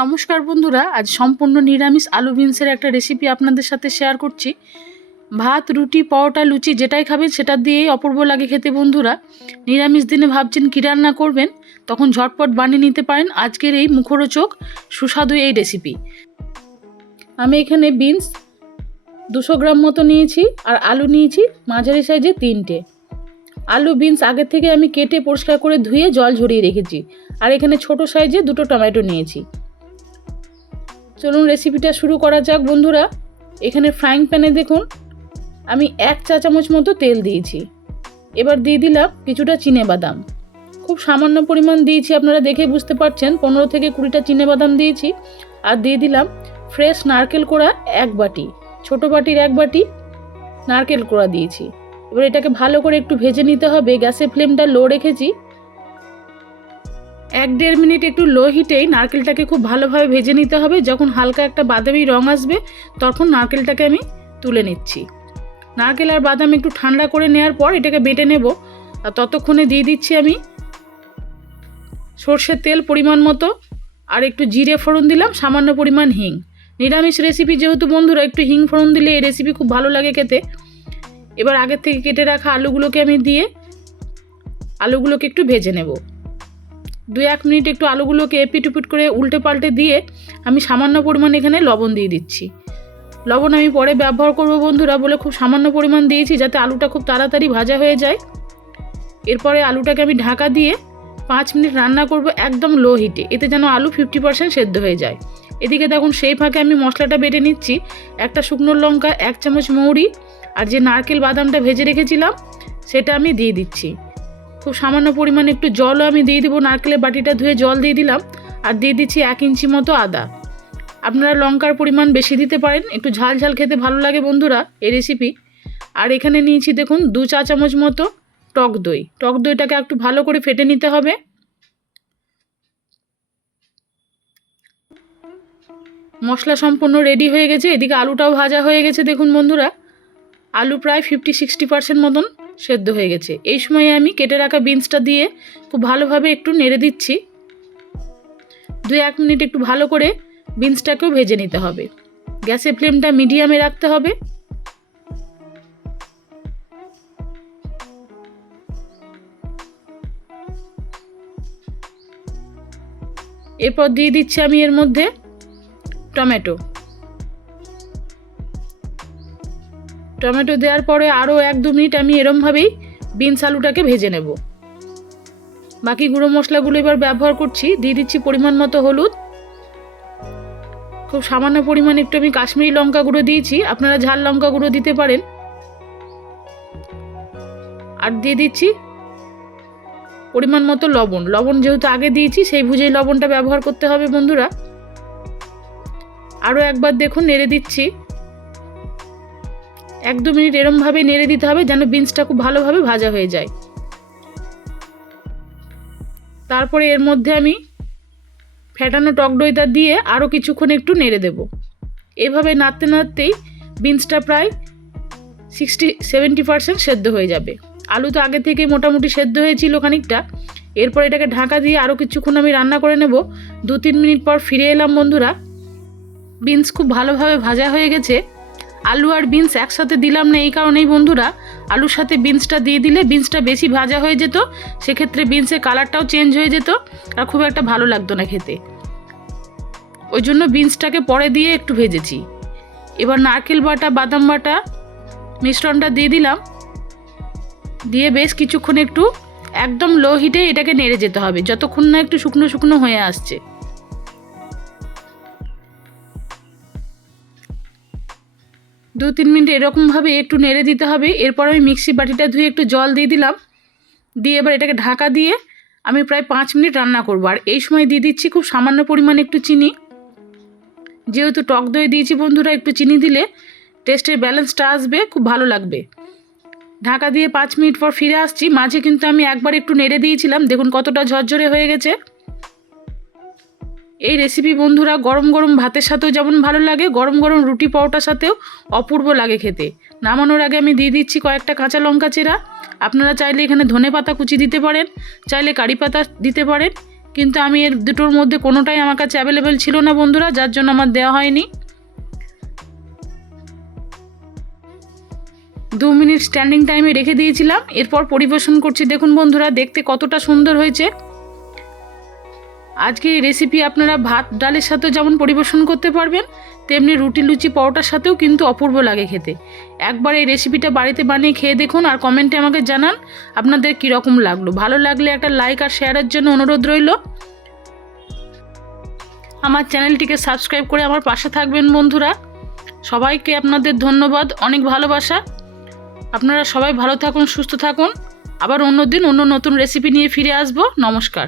নমস্কার বন্ধুরা, আজ সম্পূর্ণ নিরামিষ আলু বিনসের একটা রেসিপি আপনাদের সাথে শেয়ার করছি। ভাত, রুটি, পরোটা, লুচি যেটাই খাবেন সেটা দিয়েই অপূর্ব লাগে খেতে বন্ধুরা। নিরামিষ দিনে ভাবছেন কী রান্না করবেন? তখন ঝটপট বানিয়ে নিতে পারেন আজকের এই মুখরোচক সুস্বাদু এই রেসিপি আমি এখানে বিনস দুশো গ্রাম মতো নিয়েছি আর আলু নিয়েছি মাঝারি সাইজে তিনটে। আলু বিনস আগের থেকে আমি কেটে পরিষ্কার করে ধুয়ে জল ঝরিয়ে রেখেছি। আর এখানে ছোট সাইজে দুটো টমেটো নিয়েছি। চলুন রেসিপিটা শুরু করা যাক, বন্ধুরা। এখানে ফ্রাইং প্যানে দেখুন, আমি এক চা চামচ মতো তেল দিয়েছি। এবার দিয়ে দিলাম কিছুটা চিনে বাদাম। খুব সামান্য পরিমাণ দিয়েছি, আপনারা দেখে বুঝতে পারছেন, পনেরো থেকে কুড়িটা চিনে বাদাম দিয়েছি। আর দিয়ে দিলাম ফ্রেশ নারকেল কোড়া এক বাটি, ছোট বাটির এক বাটি নারকেল কোড়া দিয়েছি। এবার এটাকে ভালো করে একটু ভেজে নিতে হবে, গ্যাসের ফ্লেমটা লো রেখেছি। এক দেড় মিনিট একটু লো হিটেই নারকেলটাকে খুব ভালোভাবে ভেজে নিতে হবে। যখন হালকা একটা বাদামি রং আসবে, তখন নারকেলটাকে আমি তুলে নিচ্ছি। নারকেল আর বাদাম একটু ঠান্ডা করে নেওয়ার পর এটাকে বেটে নেব। আর ততক্ষণে দিয়ে দিচ্ছি আমি সর্ষের তেল পরিমাণ মতো। আর একটু জিরে ফোড়ন দিলাম, সামান্য পরিমাণ হিং। নিরামিষ রেসিপি যেহেতু বন্ধুরা, একটু হিং ফোড়ন দিলে এই রেসিপি খুব ভালো লাগে খেতে। এবার আগের থেকে কেটে রাখা আলুগুলোকে আমি দিয়ে আলুগুলোকে একটু ভেজে নেব। দু এক মিনিট একটু আলুগুলোকে এপিট করে উল্টে পাল্টে দিয়ে আমি সামান্য পরিমাণ এখানে লবণ দিয়ে দিচ্ছি। লবণ আমি পরে ব্যবহার করব বন্ধুরা বলে খুব সামান্য পরিমাণ দিয়েছি যাতে আলুটা খুব তাড়াতাড়ি ভাজা হয়ে যায়। এরপরে আলুটাকে আমি ঢাকা দিয়ে পাঁচ মিনিট রান্না করব একদম লো হিটে এতে যেন আলু ফিফটি পার্সেন্ট সেদ্ধ হয়ে যায়। এদিকে দেখুন সেই ফাঁকে আমি মশলাটা বেটে নিচ্ছি। একটা শুকনো লঙ্কা, এক চামচ মৌরি আর যে নারকেল বাদামটা ভেজে রেখেছিলাম, সেটা আমি দিয়ে দিচ্ছি। খুব সামান্য পরিমাণে একটু জলও আমি দিয়ে দিব, নারকেলের বাটিটা ধুয়ে জল দিয়ে দিলাম, আর দিয়ে দিচ্ছি এক ইঞ্চি মতো আদা। আপনারা লঙ্কার পরিমাণ বেশি দিতে পারেন, একটু ঝাল ঝাল খেতে ভালো লাগে বন্ধুরা এই রেসিপি আর এখানে নিয়েছি দেখুন দু চা চামচ মতো টক দই। টক দইটাকে একটু ভালো করে ফেটে নিতে হবে। মশলা সম্পূর্ণ রেডি হয়ে গেছে, এদিকে আলুটাও ভাজা হয়ে গেছে দেখুন বন্ধুরা। আলু প্রায় ফিফটি সিক্সটি পার্সেন্ট মতন। সেদ্ধ হয়ে গেছে। এই সময়ে আমি কেটে রাখা বিনসটা দিয়ে খুব ভালোভাবে একটু নেড়ে দিচ্ছি। দু এক মিনিট একটু ভালো করে বিনসটাকেও ভেজে নিতে হবে। গ্যাসের ফ্লেমটা মিডিয়ামে রাখতে হবে। এরপর দিয়ে দিচ্ছি আমি এর মধ্যে টমেটো। টমেটো দেওয়ার পরে আরও এক দু মিনিট আমি এরমভাবেই বিনস আলুটাকে ভেজে নেব। বাকি গুঁড়ো মশলাগুলো এবার ব্যবহার করছি। দিয়ে দিচ্ছি পরিমাণ মতো হলুদ। খুব সামান্য পরিমাণ একটু আমি কাশ্মীরি লঙ্কা গুঁড়ো দিয়েছি। আপনারা ঝাল লঙ্কা গুঁড়ো দিতে পারেন। আর দিয়ে দিচ্ছি পরিমাণ মতো লবণ। লবণ যেহেতু আগে দিয়েছি, সেই বুঝেই লবণটা ব্যবহার করতে হবে বন্ধুরা। আরও একবার দেখুন, নেড়ে দিচ্ছি। এক দু মিনিট এরমভাবে নেড়ে দিতে হবে যেন বিনসটা খুব ভালোভাবে ভাজা হয়ে যায়। তারপরে এর মধ্যে আমি ফ্যাটানো টক দইটা দিয়ে আরও কিছুক্ষণ একটু নেড়ে দেব। এভাবে নাড়তে নাড়তেই বিনসটা প্রায় সিক্সটি, সেভেন্টি পার্সেন্ট সেদ্ধ হয়ে যাবে। আলু তো আগে থেকেই মোটামুটি সেদ্ধ হয়েছিল খানিকটা। এরপর এটাকে ঢাকা দিয়ে আরও কিছুক্ষণ আমি রান্না করে নেব। দু তিন মিনিট পর ফিরে এলাম বন্ধুরা। বিনস খুব ভালোভাবে ভাজা হয়ে গেছে। আলু আর বিনস একসাথে দিলাম না, এই কারণেই বন্ধুরা, আলুর সাথে বিনসটা দিয়ে দিলে বিনসটা বেশি ভাজা হয়ে যেত, সেক্ষেত্রে বিনসের কালারটাও চেঞ্জ হয়ে যেত, আর খুব একটা ভালো লাগতো না খেতে। ওই জন্য বিনসটাকে পরে দিয়ে একটু ভেজেছি। এবার নারকেল বাটা, বাদাম বাটা মিশ্রণটা দিয়ে দিলাম। দিয়ে বেশ কিছুক্ষণ একটু একদম লো হিটে এটাকে নেড়ে যেতে হবে, যতক্ষণ না একটু শুকনো শুকনো হয়ে আসছে। দু তিন মিনিট এরকমভাবে একটু নেড়ে দিতে হবে। এরপর আমি মিক্সি বাটিটা ধুয়ে একটু জল দিয়ে দিলাম। দিয়ে এবার এটাকে ঢাকা দিয়ে আমি প্রায় পাঁচ মিনিট রান্না করব। আর এই সময় দিয়ে দিচ্ছি খুব সামান্য পরিমাণে একটু চিনি। যেহেতু টক দই দিয়েছি বন্ধুরা, একটু চিনি দিলে টেস্টের ব্যালেন্সটা আসবে, খুব ভালো লাগবে। ঢাকা দিয়ে পাঁচ মিনিট পর ফিরে আসছি। মাঝে কিন্তু আমি একবার একটু নেড়ে দিয়েছিলাম। দেখুন কতটা ঝরঝরে হয়ে গেছে। এই রেসিপি বন্ধুরা গরম গরম ভাতের সাথেও যেমন ভালো লাগে, গরম গরম রুটি পরোটার সাথেও অপূর্ব লাগে খেতে। নামানোর আগে আমি দিয়ে দিচ্ছি কয়েকটা কাঁচা লঙ্কা চেরা। আপনারা চাইলে এখানে ধনে পাতা কুচি দিতে পারেন, চাইলে কারি পাতা দিতে পারেন, কিন্তু আমি এর দুটোর মধ্যে কোনোটাই আমার কাছে অ্যাভেলেবেল ছিল না বন্ধুরা, যার জন্য আমার দেওয়া হয়নি। দু মিনিট স্ট্যান্ডিং টাইমে রেখে দিয়েছিলাম, এরপর পরিবেশন করছি। দেখুন বন্ধুরা, দেখতে কতটা সুন্দর হয়েছে। আজকে এই রেসিপি আপনারা ভাত, ডালের সাথে যেমন পরিবেশন করতে পারবেন, তেমনি রুটি, লুচি, পরোটার সাথেও কিন্তু অপূর্ব লাগে খেতে। একবার এই রেসিপিটা বাড়িতে বানিয়ে খেয়ে দেখুন আর কমেন্টে আমাকে জানান আপনাদের কীরকম লাগল। ভালো লাগলে একটা লাইক আর শেয়ারের জন্য অনুরোধ রইল। আমার চ্যানেলটিকে সাবস্ক্রাইব করে আমার পাশে থাকবেন বন্ধুরা। সবাইকে আপনাদের ধন্যবাদ, অনেক ভালোবাসা। আপনারা সবাই ভালো থাকুন, সুস্থ থাকুন। আবার অন্য দিন অন্য নতুন রেসিপি নিয়ে ফিরে আসব। নমস্কার।